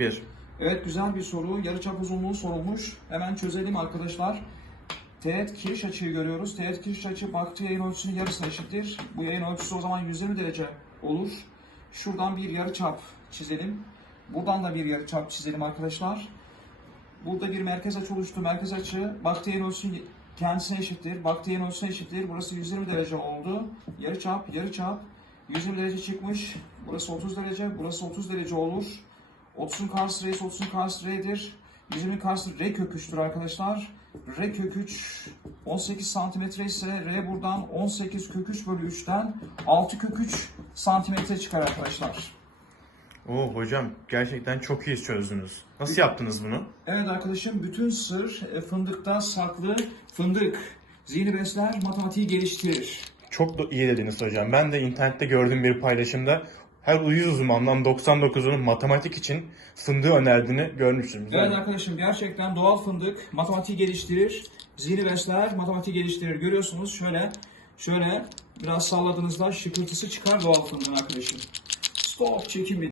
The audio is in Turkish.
1. Evet güzel bir soru. Yarıçap uzunluğu sorulmuş. Hemen çözelim arkadaşlar. Teğet kiriş açıyı görüyoruz. Teğet kiriş açı baktığı yayın ölçüsünün yarısına eşittir. Bu yayın ölçüsü o zaman 120 derece olur. Şuradan bir yarıçap çizelim. Buradan da bir yarıçap çizelim arkadaşlar. Burada bir merkez açı oluştu. Merkez açı baktığı yayın ölçüsünün kendisine eşittir. Baktığı yayın ölçüsüne eşittir. Burası 120 derece oldu. Yarıçap, yarıçap. 120 derece çıkmış. Burası 30 derece. Burası 30 derece olur. 30'un karşısı re'si 30'un karşısı re'dir. 120'nin karşısı re kök 3'tür arkadaşlar. Re kök 3 18 santimetre ise re buradan 18 kök 3 bölü 3'ten 6 kök 3 santimetre çıkar arkadaşlar. Oo hocam gerçekten çok iyi çözdünüz. Nasıl yaptınız bunu? Evet arkadaşım bütün sır e, fındıkta saklı fındık. Zihni besler, matematiği geliştirir. Çok da iyi dediniz hocam. Ben de internette gördüğüm bir paylaşımda her uyuz uzmandan 99'unun matematik için fındığı önerdiğini görmüştüm. Evet arkadaşım gerçekten doğal fındık matematiği geliştirir. Zihni besler, matematiği geliştirir. Görüyorsunuz şöyle şöyle biraz salladığınızda şıkırtısı çıkar doğal fındığın arkadaşım. Stop çekim